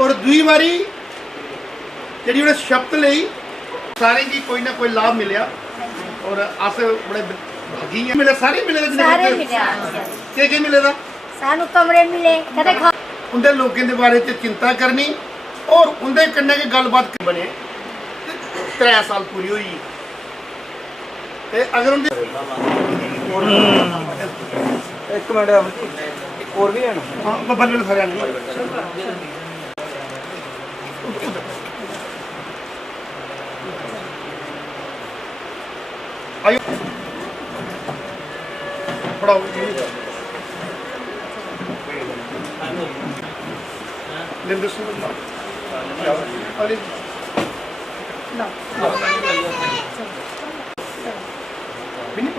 और दूई बारी जी उन्हें शपथ ली सारे जी कोई ना कोई लाभ मिले और अस बड़े भागी हैं मिले सारे मिले सारे मिले के मिलेगा सानू कमरे मिले कदे खा उनके लोगों के बारे में चिंता करनी और उनके कन्ने की गलबात बने 3 साल पूरी हुई अगर उनके एक मिनट और भी है ना हाँ बल्ले सारे आयो पढ़ाओ लिंदर सिंह अरे ना बिनी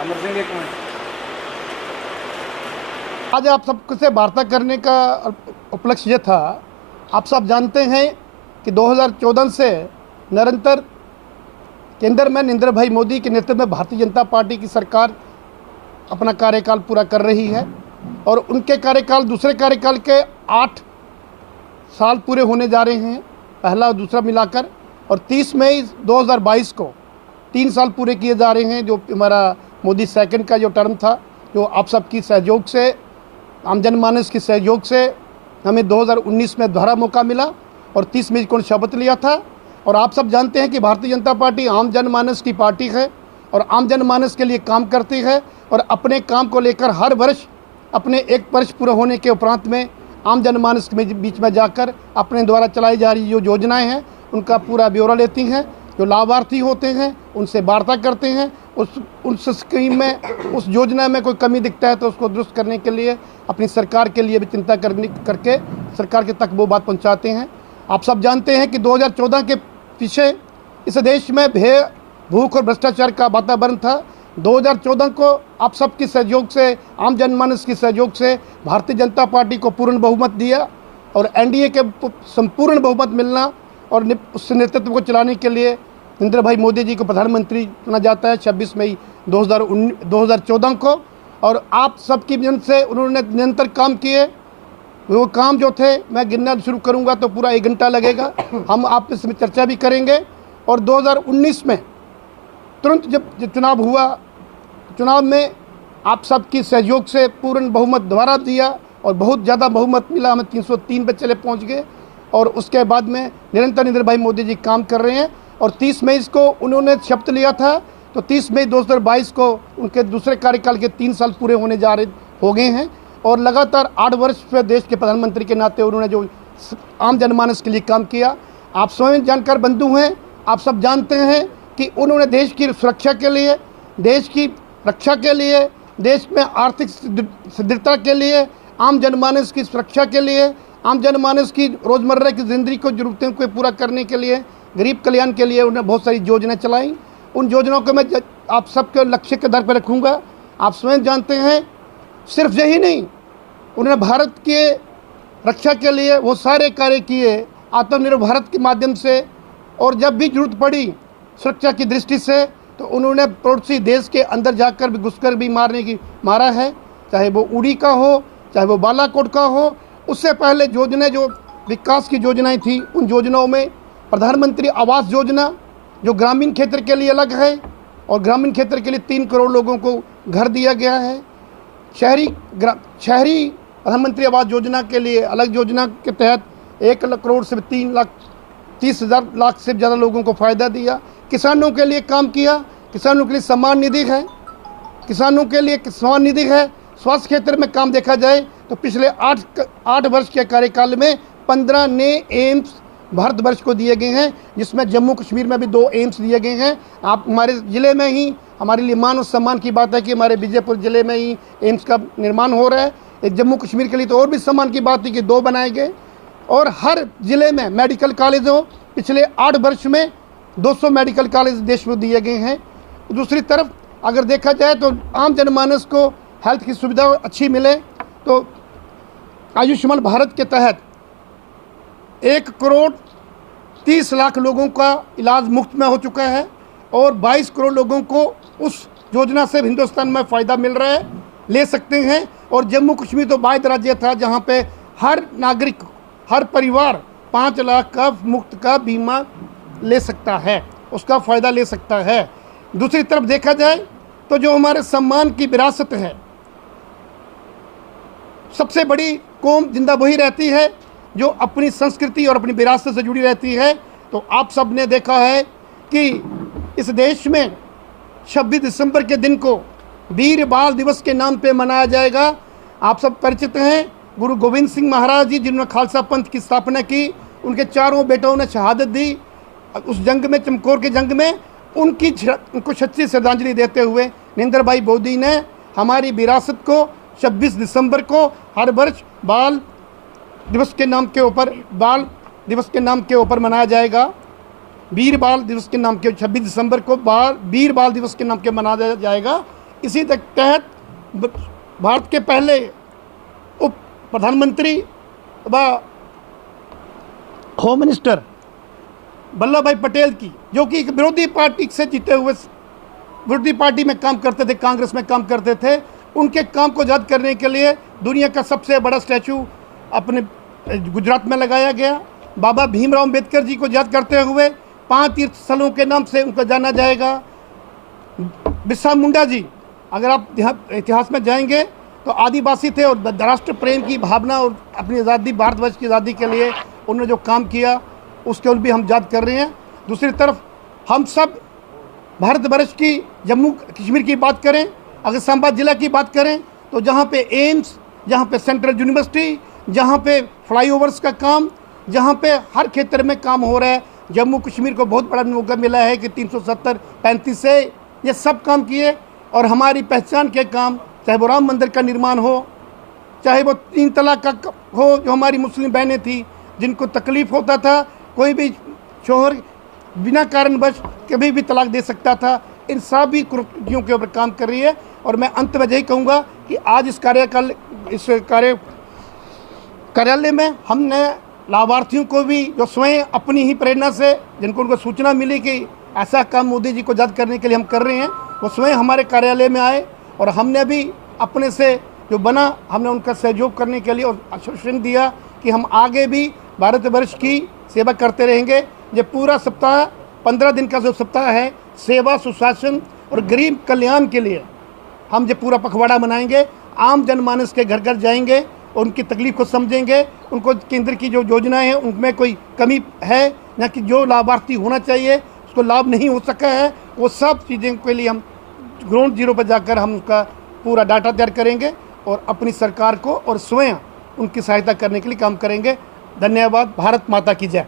अमर सिंह एक मिनट। आज आप सबसे वार्ता करने का उपलक्ष्य ये था। आप सब जानते हैं कि 2014 से निरंतर केंद्र में नरेंद्र भाई मोदी के नेतृत्व में भारतीय जनता पार्टी की सरकार अपना कार्यकाल पूरा कर रही है और उनके कार्यकाल दूसरे कार्यकाल के 8 साल पूरे होने जा रहे हैं, पहला और दूसरा मिलाकर। और 30 मई 2022 को 3 साल पूरे किए जा रहे हैं, जो हमारा मोदी सेकंड का जो टर्म था, जो आप सबकी सहयोग से, आम जनमानस के सहयोग से हमें 2019 में दोहरा मौका मिला और 30 मई को शपथ लिया था। और आप सब जानते हैं कि भारतीय जनता पार्टी आम जनमानस की पार्टी है और आम जनमानस के लिए काम करती है और अपने काम को लेकर हर वर्ष अपने 1 वर्ष पूरा होने के उपरांत में आम जनमानस के बीच में जाकर अपने द्वारा चलाई जा रही जो योजनाएं हैं उनका पूरा ब्यौरा लेती हैं। जो लाभार्थी होते हैं उनसे वार्ता करते हैं, उस स्कीम में, उस योजना में कोई कमी दिखता है तो उसको दुरुस्त करने के लिए अपनी सरकार के लिए भी चिंता करके सरकार के तक वो बात पहुंचाते हैं। आप सब जानते हैं कि 2014 के पीछे इस देश में भय, भूख और भ्रष्टाचार का वातावरण था। 2014 को आप सबके सहयोग से, आम जनमानस के सहयोग से भारतीय जनता पार्टी को पूर्ण बहुमत दिया और एनडीए के संपूर्ण बहुमत मिलना और उस नेतृत्व को चलाने के लिए नरेंद्र भाई मोदी जी को प्रधानमंत्री चुना जाता है 26 मई 2014 को। और आप सबकी मदद से उन्होंने निरंतर काम किए। वो काम जो थे मैं गिनना शुरू करूंगा तो पूरा 1 घंटा लगेगा, हम आप इसमें चर्चा भी करेंगे। और 2019 में तुरंत जब चुनाव हुआ, चुनाव में आप सबकी सहयोग से पूर्ण बहुमत दोबारा दिया और बहुत ज़्यादा बहुमत मिला, हमें 303 पे चले पहुँच गए। और उसके बाद में निरंतर नरेंद्र भाई मोदी जी काम कर रहे हैं और 30 मई को उन्होंने शपथ लिया था तो 30 मई 2022 को उनके दूसरे कार्यकाल के 3 साल पूरे होने हो गए हैं और लगातार 8 वर्ष पे देश के प्रधानमंत्री के नाते उन्होंने जो आम जनमानस के लिए काम किया। आप स्वयं जानकार बंधु हैं, आप सब जानते हैं कि उन्होंने देश की सुरक्षा के लिए, देश की रक्षा के लिए, देश में आर्थिक स्थिरता के लिए, आम जनमानस की सुरक्षा के लिए, आम जनमानस की रोज़मर्रा की ज़िंदगी को ज़रूरतों को पूरा करने के लिए, गरीब कल्याण के लिए उन्होंने बहुत सारी योजनाएं चलाई। उन योजनाओं को मैं आप सबके लक्ष्य के दर पर रखूँगा। आप स्वयं जानते हैं सिर्फ यही नहीं, उन्होंने भारत के रक्षा के लिए वो सारे कार्य किए आत्मनिर्भर भारत के माध्यम से। और जब भी जरूरत पड़ी सुरक्षा की दृष्टि से तो उन्होंने पड़ोसी देश के अंदर जाकर भी घुसकर भी मारा है, चाहे वो उड़ी का हो, चाहे वो बालाकोट का हो। उससे पहले योजनाएं जो विकास की योजनाएं थी, उन योजनाओं में प्रधानमंत्री आवास योजना जो ग्रामीण क्षेत्र के लिए अलग है और ग्रामीण क्षेत्र के लिए 3 करोड़ लोगों को घर दिया गया है। शहरी प्रधानमंत्री आवास योजना के लिए अलग योजना के तहत 1 करोड़ से 3,30,000 लाख से ज़्यादा लोगों को फ़ायदा दिया। किसानों के लिए काम किया, किसानों के लिए सम्मान निधि है, किसानों के लिए सम्मान निधि है। स्वास्थ्य क्षेत्र में काम देखा जाए तो पिछले 8 वर्ष के कार्यकाल में 15 नए एम्स भारतवर्ष को दिए गए हैं, जिसमें जम्मू कश्मीर में भी 2 एम्स दिए गए हैं। आप हमारे ज़िले में ही, हमारे लिए मान और सम्मान की बात है कि हमारे विजयपुर ज़िले में ही एम्स का निर्माण हो रहा है। एक जम्मू कश्मीर के लिए तो और भी सम्मान की बात थी कि 2 बनाए गए। और हर ज़िले में मेडिकल कॉलेज हो, पिछले 8 वर्ष में 200 मेडिकल कॉलेज देश में दिए गए हैं। दूसरी तरफ अगर देखा जाए तो आम जनमानस को हेल्थ की सुविधा अच्छी मिले तो आयुष्मान भारत के तहत 1 करोड़ 30 लाख लोगों का इलाज मुफ्त में हो चुका है और 22 करोड़ लोगों को उस योजना से हिंदुस्तान में फ़ायदा मिल रहा है। ले सकते हैं। और जम्मू कश्मीर तो वाहिद राज्य था जहाँ पे हर नागरिक, हर परिवार 5 लाख का मुफ्त का बीमा ले सकता है, उसका फ़ायदा ले सकता है। दूसरी तरफ देखा जाए तो जो हमारे सम्मान की विरासत है, सबसे बड़ी कौम जिंदा वही रहती है जो अपनी संस्कृति और अपनी विरासत से जुड़ी रहती है। तो आप सब ने देखा है कि इस देश में 26 दिसंबर के दिन को वीर बाल दिवस के नाम पे मनाया जाएगा। आप सब परिचित हैं गुरु गोविंद सिंह महाराज जी, जिन्होंने खालसा पंथ की स्थापना की, उनके 4 बेटों ने शहादत दी उस जंग में, चमकौर के जंग में। उनको सच्ची श्रद्धांजलि देते हुए नरेंद्र भाई मोदी ने हमारी विरासत को 26 दिसंबर को हर वर्ष बाल दिवस के नाम के ऊपर मनाया जाएगा। वीर बाल दिवस के नाम के 26 दिसंबर को वीर बाल दिवस के नाम के मनाया जाएगा। इसी तहत भारत के पहले उप प्रधानमंत्री व होम मिनिस्टर वल्लभ भाई पटेल की, जो कि एक विरोधी पार्टी से जीते हुए विरोधी पार्टी में काम करते थे, कांग्रेस में काम करते थे, उनके काम को याद करने के लिए दुनिया का सबसे बड़ा स्टैचू अपने गुजरात में लगाया गया। बाबा भीमराव अम्बेडकर जी को याद करते हुए 5 तीर्थ स्थलों के नाम से उनको जाना जाएगा। बिरसा मुंडा जी, अगर आप इतिहास में जाएंगे तो आदिवासी थे और राष्ट्र प्रेम की भावना और अपनी आज़ादी, भारतवर्ष की आज़ादी के लिए उन्होंने जो काम किया उसके भी हम याद कर रहे हैं। दूसरी तरफ हम सब भारतवर्ष की जम्मू कश्मीर की बात करें, अगर सांबा जिला की बात करें तो जहाँ पे एम्स, जहाँ पे सेंट्रल यूनिवर्सिटी, जहाँ पे फ्लाईओवर्स का काम, जहाँ पे हर क्षेत्र में काम हो रहा है, जम्मू कश्मीर को बहुत बड़ा मौका मिला है कि 370-35 से ये सब काम किए। और हमारी पहचान के काम, चाहे वो राम मंदिर का निर्माण हो, चाहे वो 3 तलाक का हो, जो हमारी मुस्लिम बहनें थी जिनको तकलीफ़ होता था, कोई भी शोहर बिना कारणवश कभी भी तलाक दे सकता था, इन सभी कुरीतियों के ऊपर काम कर रही है। और मैं अंत में यही कहूँगा कि आज इस कार्यालय में हमने लाभार्थियों को भी, जो स्वयं अपनी ही प्रेरणा से, जिनको उनको सूचना मिली कि ऐसा काम मोदी जी को याद करने के लिए हम कर रहे हैं, वो स्वयं हमारे कार्यालय में आए और हमने भी अपने से जो बना, हमने उनका सहयोग करने के लिए और आश्वासन दिया कि हम आगे भी भारतवर्ष की सेवा करते रहेंगे। ये पूरा सप्ताह, 15 दिन का जो सप्ताह है, सेवा, सुशासन और गरीब कल्याण के लिए हम ये पूरा पखवाड़ा मनाएंगे। आम जनमानस के घर घर जाएंगे, उनकी तकलीफ को समझेंगे, उनको केंद्र की जो योजनाएं हैं उनमें कोई कमी है न, कि जो लाभार्थी होना चाहिए उसको लाभ नहीं हो सका है, वो सब चीज़ें के लिए हम ग्राउंड जीरो पर जाकर हम उसका पूरा डाटा तैयार करेंगे और अपनी सरकार को और स्वयं उनकी सहायता करने के लिए काम करेंगे। धन्यवाद। भारत माता की जय।